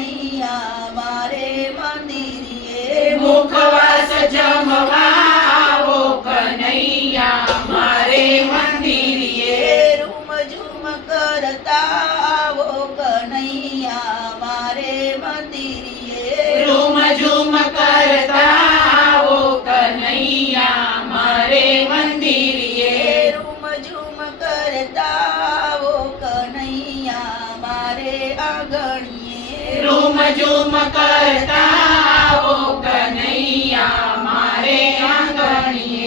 કનૈયા મારે મંદિરે મુખવાસ જમવા આવો કનૈયા મારે મંદિરે રૂમ ઝૂમ કરતા આવો કનૈયા મારે મંદિરે રૂમ ઝૂમ કરતા આવો કનૈયા મારે મંદિરે રૂમ ઝૂમ કરતા આવો કનૈયા મારે આંગણીએ રૂમ ઝૂમ કરતા